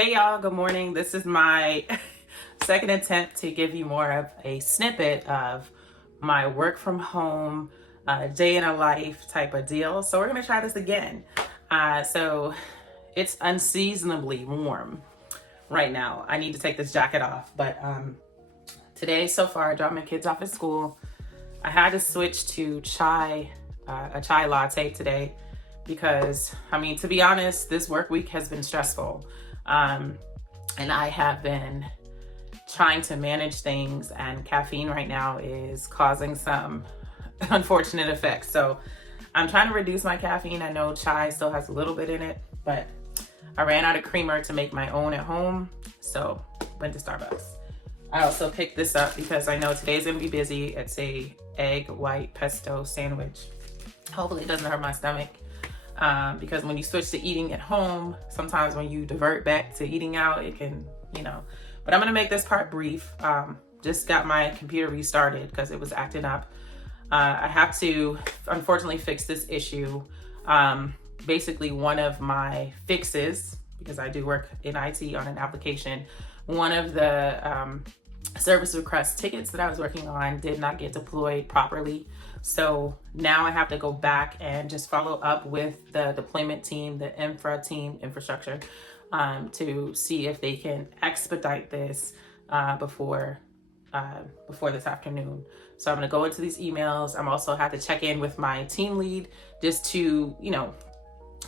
Hey y'all, good morning. This is my second attempt to give you more of a snippet of my work from home, day in a life type of deal. So we're gonna try this again. So it's unseasonably warm right now. I need to take this jacket off, but today so far I dropped my kids off at school. I had to switch to a chai latte today because, to be honest, this work week has been stressful. And I have been trying to manage things, and caffeine right now is causing some unfortunate effects. So I'm trying to reduce my caffeine. I know chai still has a little bit in it, but I ran out of creamer to make my own at home, so went to Starbucks. I also picked this up because I know today's gonna be busy. It's a egg white pesto sandwich. Hopefully it doesn't hurt my stomach. Because when you switch to eating at home, sometimes when you divert back to eating out, it can, but I'm gonna make this part brief. Just got my computer restarted because it was acting up. I have to unfortunately fix this issue. Basically one of my fixes, because I do work in IT on an application, one of the service request tickets that I was working on did not get deployed properly. So now I have to go back and just follow up with the deployment team, the infrastructure, to see if they can expedite this before this afternoon. So I'm gonna go into these emails. I'm also have to check in with my team lead just to,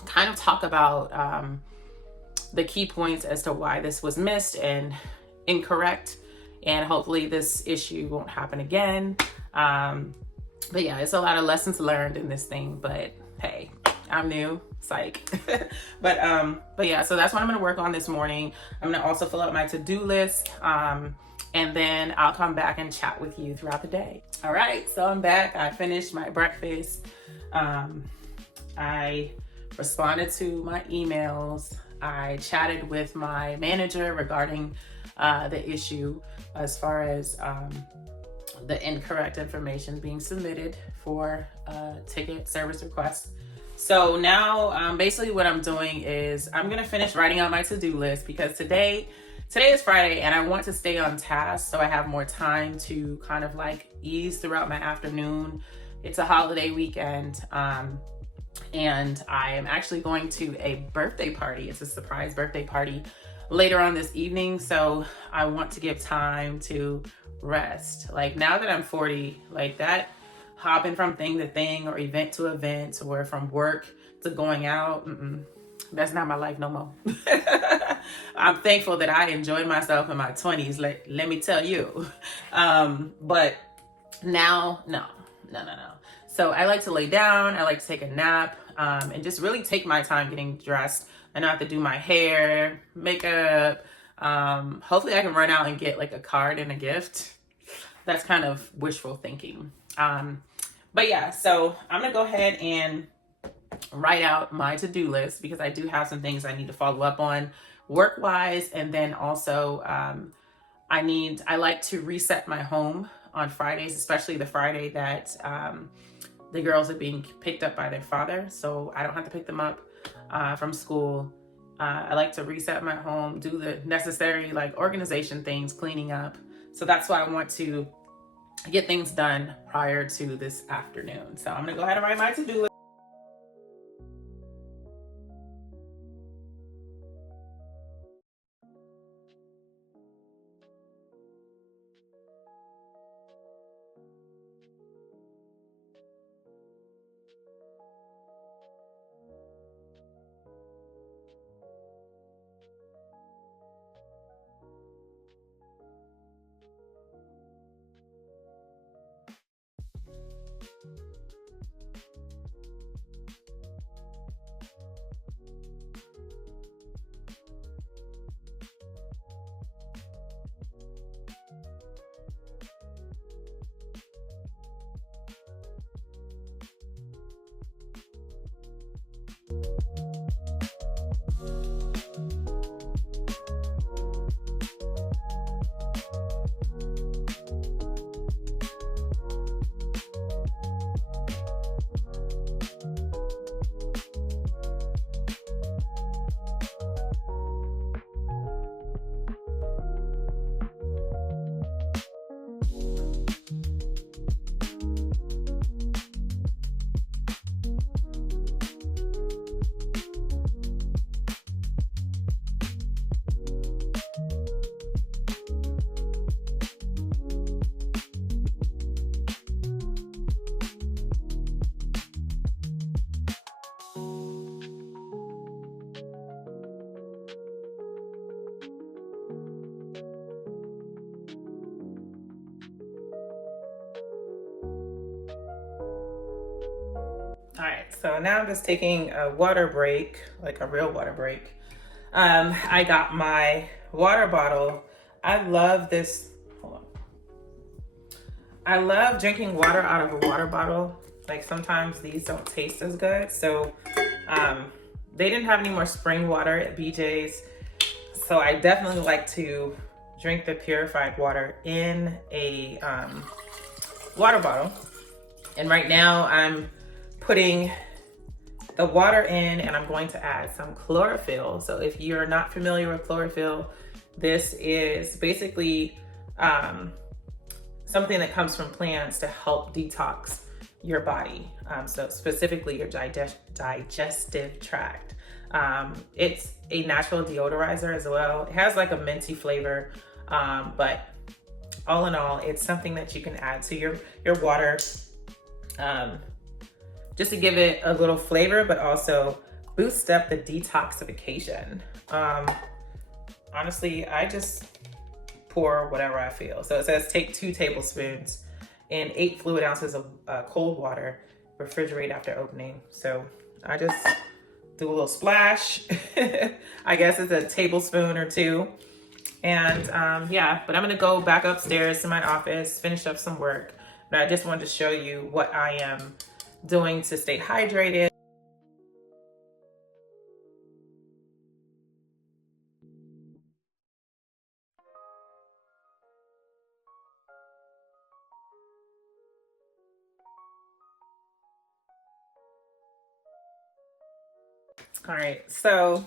kind of talk about the key points as to why this was missed and incorrect. And hopefully this issue won't happen again. But yeah, it's a lot of lessons learned in this thing, but hey, I'm new, psych. but yeah, so that's what I'm gonna work on this morning. I'm gonna also fill out my to-do list, and then I'll come back and chat with you throughout the day. All right, so I'm back. I finished my breakfast. I responded to my emails. I chatted with my manager regarding the issue as far as the incorrect information being submitted for ticket service requests. So now basically what I'm doing is I'm gonna finish writing out my to-do list because today is Friday and I want to stay on task so I have more time to kind of like ease throughout my afternoon. It's a holiday weekend. And I am actually going to a birthday party. It's a surprise birthday party later on this evening. So I want to give time to rest. Like now that I'm 40, like that hopping from thing to thing or event to event or from work to going out, that's not my life no more. I'm thankful that I enjoyed myself in my 20s. Let me tell you. But now, no. So I like to lay down, I like to take a nap, and just really take my time getting dressed. I don't have to do my hair, makeup. Hopefully I can run out and get like a card and a gift. That's kind of wishful thinking. But yeah, so I'm gonna go ahead and write out my to-do list because I do have some things I need to follow up on work-wise, and then also I like to reset my home on Fridays, especially the Friday that the girls are being picked up by their father, so I don't have to pick them up from school. I like to reset my home, do the necessary like organization things, cleaning up. So that's why I want to get things done prior to this afternoon. So I'm gonna go ahead and write my to-do list. right, so now I'm just taking a water break, like a real water break. I got my water bottle. I love this. Hold on. I love drinking water out of a water bottle. Like sometimes these don't taste as good. So they didn't have any more spring water at BJ's. So I definitely like to drink the purified water in a water bottle. And right now I'm putting the water in and I'm going to add some chlorophyll. So if you're not familiar with chlorophyll, this is basically something that comes from plants to help detox your body. So specifically your digestive tract. It's a natural deodorizer as well. It has like a minty flavor, but all in all, it's something that you can add to your water just to give it a little flavor, but also boost up the detoxification. Honestly, I just pour whatever I feel. So it says take 2 tablespoons and 8 fluid ounces of cold water, refrigerate after opening. So I just do a little splash. I guess it's a tablespoon or 2. And yeah, but I'm gonna go back upstairs to my office, finish up some work. But I just wanted to show you what I am doing to stay hydrated. All right, so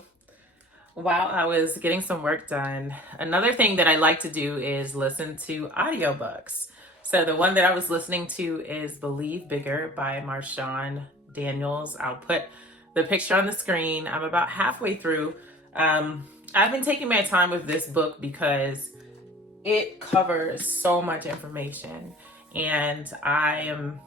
while I was getting some work done, another thing that I like to do is listen to audiobooks. So the one that I was listening to is Believe Bigger by Marshawn Daniels. I'll put the picture on the screen. I'm about halfway through. I've been taking my time with this book because it covers so much information, and I am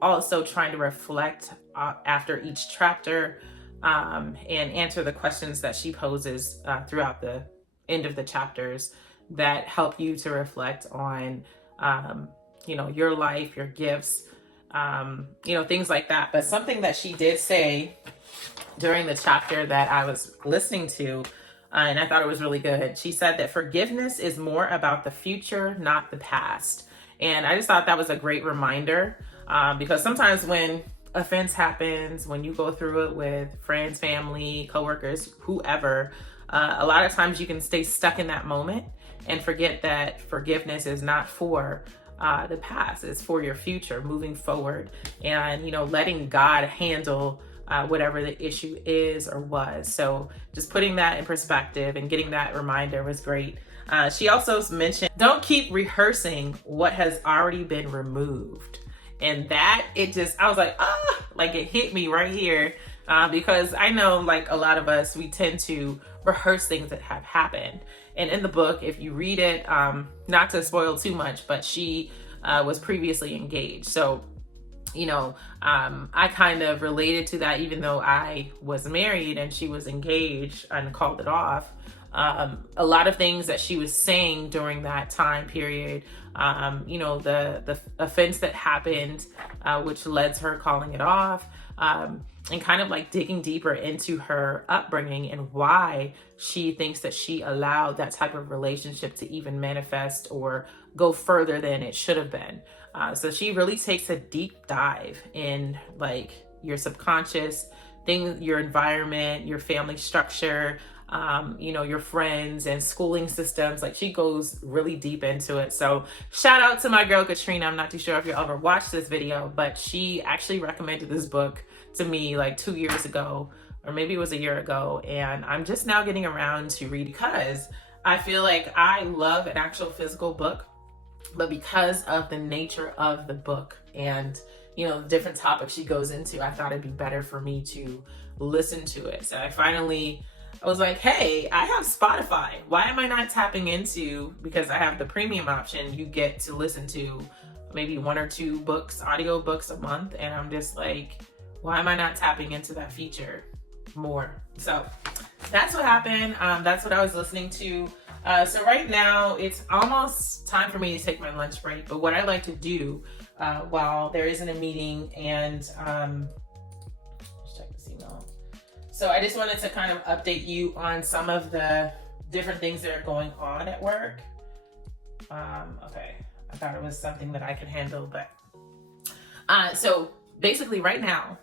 also trying to reflect after each chapter and answer the questions that she poses throughout the end of the chapters that help you to reflect on, your life, your gifts, things like that. But something that she did say during the chapter that I was listening to, and I thought it was really good. She said that forgiveness is more about the future, not the past. And I just thought that was a great reminder because sometimes when offense happens, when you go through it with friends, family, coworkers, whoever, a lot of times you can stay stuck in that moment and forget that forgiveness is not for the past, it's for your future, moving forward, and letting God handle whatever the issue is or was. So just putting that in perspective and getting that reminder was great. She also mentioned, don't keep rehearsing what has already been removed. And that, I was like, like it hit me right here because I know like a lot of us, we tend to rehearse things that have happened. And in the book, if you read it, not to spoil too much, but she was previously engaged. So, I kind of related to that, even though I was married and she was engaged and called it off. A lot of things that she was saying during that time period, the offense that happened, which led to her calling it off, and kind of like digging deeper into her upbringing and why she thinks that she allowed that type of relationship to even manifest or go further than it should have been. So she really takes a deep dive in like your subconscious things, your environment, your family structure, your friends and schooling systems. Like she goes really deep into it. So shout out to my girl, Katrina. I'm not too sure if you ever watched this video, but she actually recommended this book to me like 2 years ago, or maybe it was a year ago. And I'm just now getting around to read because I feel like I love an actual physical book, but because of the nature of the book and, the different topics she goes into, I thought it'd be better for me to listen to it. So I was like, hey, I have Spotify. Why am I not tapping into, because I have the premium option, you get to listen to maybe 1 or 2 books, audio books a month. And I'm just like, why am I not tapping into that feature more? So that's what happened. That's what I was listening to. So right now it's almost time for me to take my lunch break. But what I like to do while there isn't a meeting and So I just wanted to kind of update you on some of the different things that are going on at work. Okay, I thought it was something that I could handle, but so basically right now,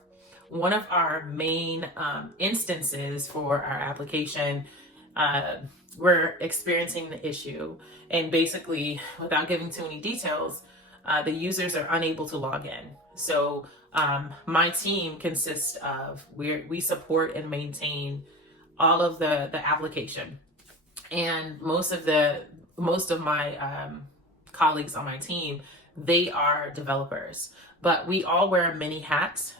one of our main instances for our application, we're experiencing the issue, and basically, without giving too many details, the users are unable to log in. So my team consists of, we support and maintain all of the application, and most of my colleagues on my team, they are developers, but we all wear many hats.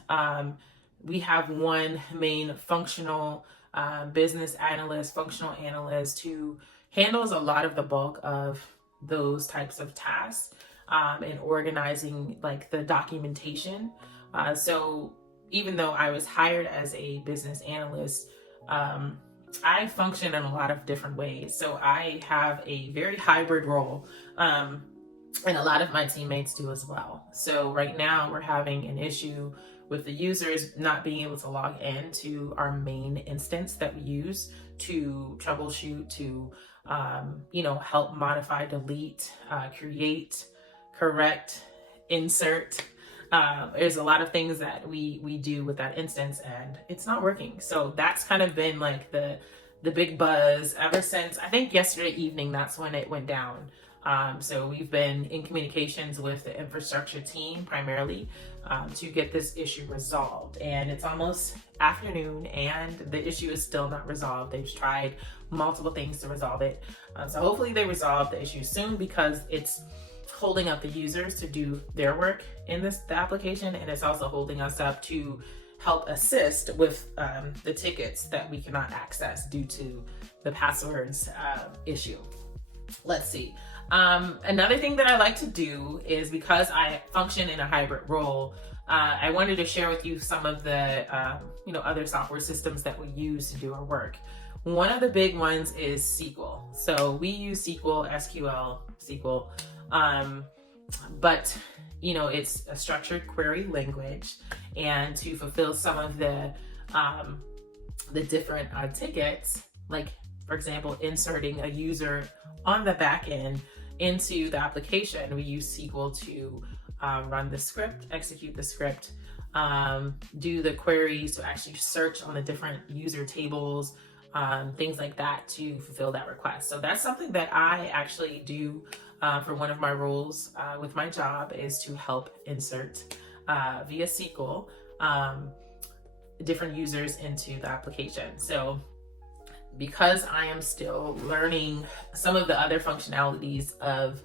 We have one main functional business analyst, functional analyst, who handles a lot of the bulk of those types of tasks, and organizing like the documentation. So even though I was hired as a business analyst, I function in a lot of different ways. So I have a very hybrid role, and a lot of my teammates do as well. So right now we're having an issue with the users not being able to log in to our main instance that we use to troubleshoot, to help modify, delete, create, correct, insert. There's a lot of things that we do with that instance, and it's not working. So that's kind of been like the big buzz ever since, I think, yesterday evening. That's when it went down. So we've been in communications with the infrastructure team primarily, to get this issue resolved. And it's almost afternoon and the issue is still not resolved. They've tried multiple things to resolve it. So hopefully they resolve the issue soon, because it's holding up the users to do their work in the application, and it's also holding us up to help assist with the tickets that we cannot access due to the passwords issue. Let's see. Another thing that I like to do is, because I function in a hybrid role, I wanted to share with you some of the other software systems that we use to do our work. One of the big ones is SQL. So we use SQL, but it's a structured query language, and to fulfill some of the different tickets, like for example, inserting a user on the back end into the application, we use SQL to run the script, execute the script, do the queries to actually search on the different user tables, things like that, to fulfill that request. So that's something that I actually do for one of my roles with my job, is to help insert via SQL different users into the application. So because I am still learning some of the other functionalities of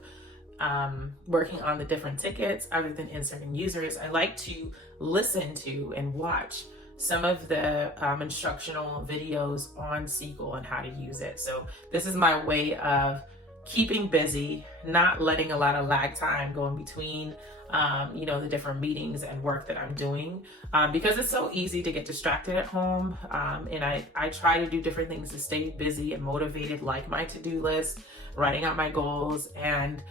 working on the different tickets other than inserting users, I like to listen to and watch some of the instructional videos on SQL and how to use it. So this is my way of keeping busy, not letting a lot of lag time go in between the different meetings and work that I'm doing, because it's so easy to get distracted at home. And I try to do different things to stay busy and motivated, like my to-do list, writing out my goals. And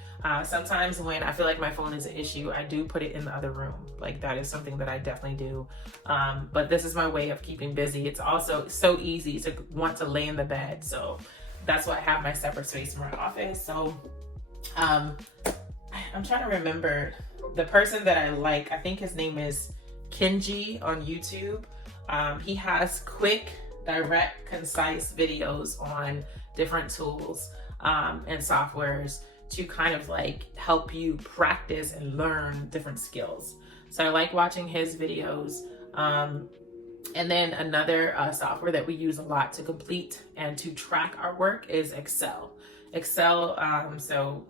sometimes when I feel like my phone is an issue, I do put it in the other room. Like, that is something that I definitely do. But this is my way of keeping busy. It's also so easy to want to lay in the bed. So that's why I have my separate space in my office. So I'm trying to remember the person that I like. I think his name is Kenji on YouTube. He has quick, direct, concise videos on different tools and softwares to kind of like help you practice and learn different skills. So I like watching his videos. And then another software that we use a lot to complete and to track our work is Excel. So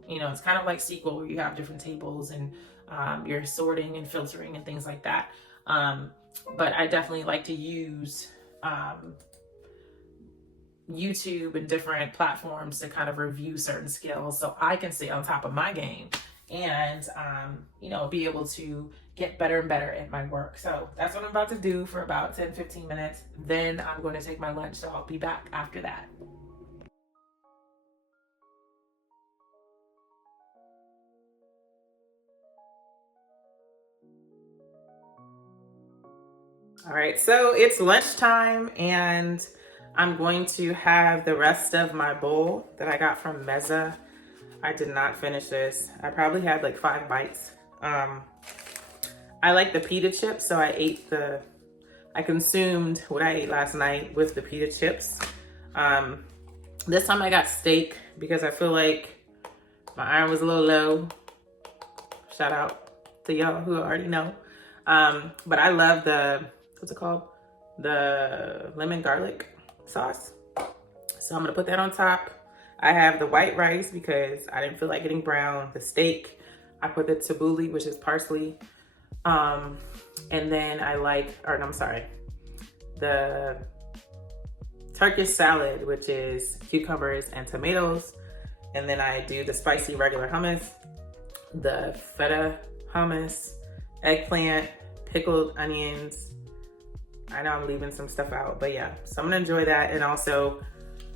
it's kind of like SQL, where you have different tables and you're sorting and filtering and things like that. But I definitely like to use YouTube and different platforms to kind of review certain skills, so I can stay on top of my game and be able to get better and better at my work. So that's what I'm about to do for about 10-15 minutes. Then I'm going to take my lunch, so I'll be back after that. All right, so it's lunchtime and I'm going to have the rest of my bowl that I got from Meza. I did not finish this. I probably had like 5 bites. I like the pita chips, so I consumed what I ate last night with the pita chips. This time I got steak because I feel like my iron was a little low. Shout out to y'all who already know. But I love what's it called? The lemon garlic sauce. So I'm gonna put that on top. I have the white rice because I didn't feel like getting brown. The steak, I put the tabbouleh, which is parsley. And then the Turkish salad, which is cucumbers and tomatoes. And then I do the spicy regular hummus, the feta hummus, eggplant, pickled onions. I know I'm leaving some stuff out, but yeah. So I'm gonna enjoy that. And also,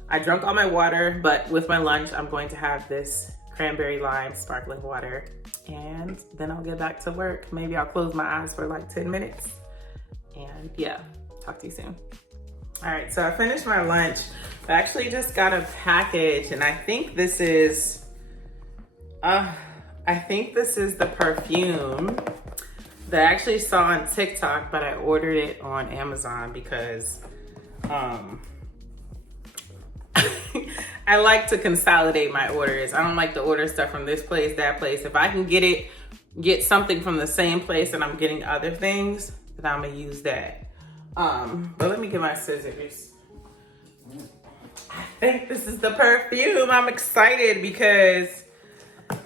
I drank all my water, but with my lunch, I'm going to have this cranberry lime sparkling water. And then I'll get back to work. Maybe I'll close my eyes for like 10 minutes. And yeah, talk to you soon. All right, so I finished my lunch. I actually just got a package, and I think this is the perfume that I actually saw on TikTok, but I ordered it on Amazon because I like to consolidate my orders. I don't like to order stuff from this place, that place. If I can get something from the same place and I'm getting other things, then I'm gonna use that. But let me get my scissors. I think this is the perfume. I'm excited because,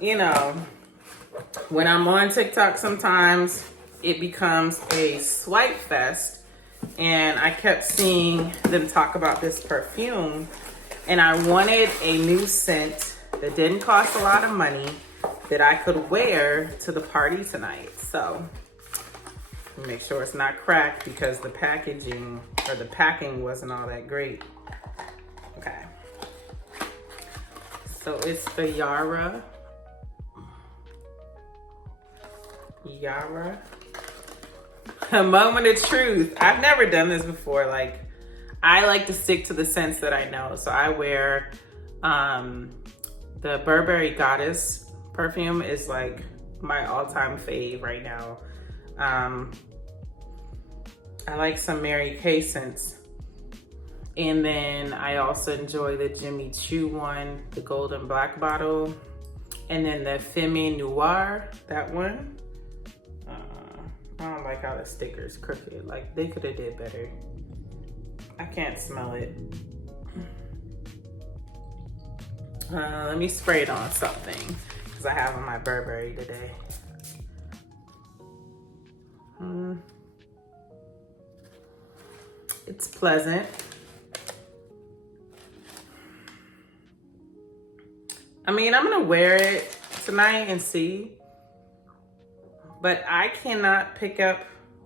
you know, when I'm on TikTok sometimes it becomes a swipe fest, and I kept seeing them talk about this perfume, and I wanted a new scent that didn't cost a lot of money that I could wear to the party tonight. So make sure it's not cracked because the packaging or the packing wasn't all that great. Okay. So it's the Yara. A moment of truth. I've never done this before. Like, I like to stick to the scents that I know. So I wear the Burberry Goddess perfume is like my all-time fave right now. I like some Mary Kay scents. And then I also enjoy the Jimmy Choo one, the golden black bottle. And then the Femme Noir, that one. I don't like how the sticker's crooked. Like, they could have did better. I can't smell it. Let me spray it on something because I have on my Burberry today. It's pleasant. I mean, I'm gonna wear it tonight and see, but I cannot pick up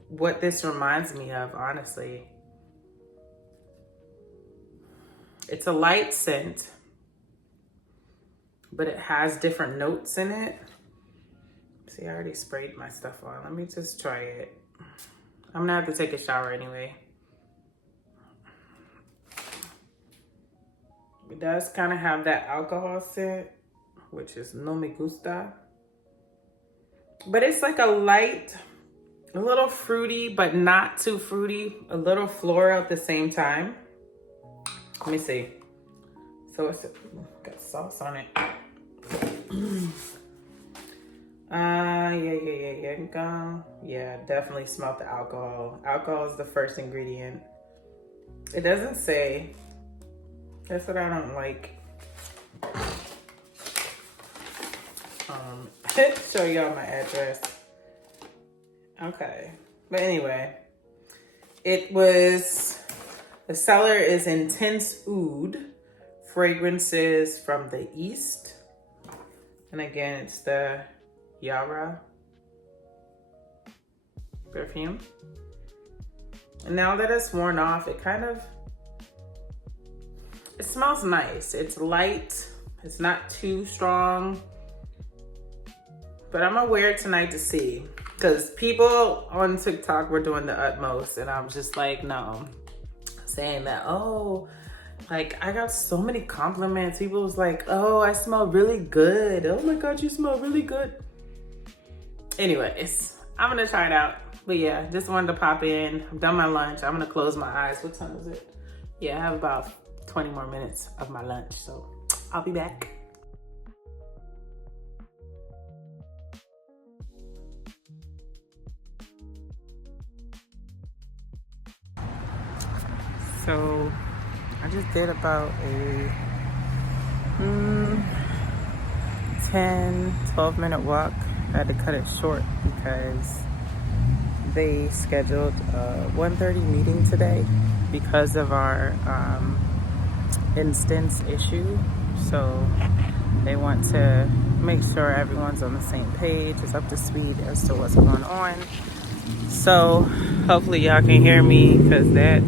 what this reminds me of, honestly. It's a light scent, but it has different notes in it. See, I already sprayed my stuff on. Let me just try it. I'm gonna have to take a shower anyway. It does kind of have that alcohol scent, which is no me gusta. But it's like a light, a little fruity, but not too fruity. A little floral at the same time. Let me see. So it's got sauce on it. Yeah, definitely smelled the alcohol. Alcohol is the first ingredient. It doesn't say. That's what I don't like. Show y'all my address. Okay, but anyway, the seller is Intense Oud, fragrances from the East. And again, it's the Yara perfume. And now that it's worn off, it smells nice. It's light, it's not too strong. But I'm gonna wear it tonight to see. Because people on TikTok were doing the utmost, and I'm just like, no. Saying that, oh, like I got so many compliments. People was like, oh, I smell really good. Oh my God, you smell really good. Anyways, I'm gonna try it out. But yeah, just wanted to pop in. I've done my lunch. I'm gonna close my eyes. What time is it? Yeah, I have about 20 more minutes of my lunch, so I'll be back. So I just did about a 10-12 minute walk. I had to cut it short because they scheduled a 1:30 meeting today because of our instance issue. So they want to make sure everyone's on the same page, is up to speed as to what's going on. So hopefully y'all can hear me because that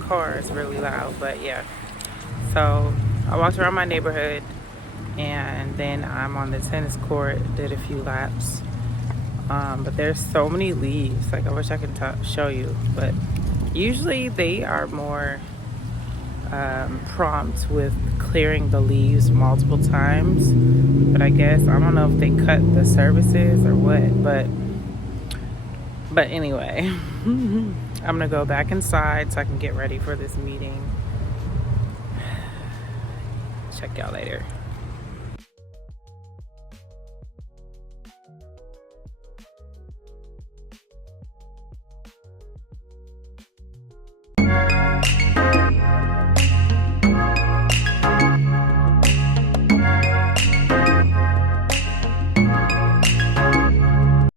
car is really loud. But yeah, so I walked around my neighborhood and then I'm on the tennis court, did a few laps. But there's so many leaves. Like I wish I could show you, but usually they are more prompt with clearing the leaves multiple times. But I guess I don't know if they cut the services or what. But anyway, I'm gonna go back inside so I can get ready for this meeting. Check y'all later.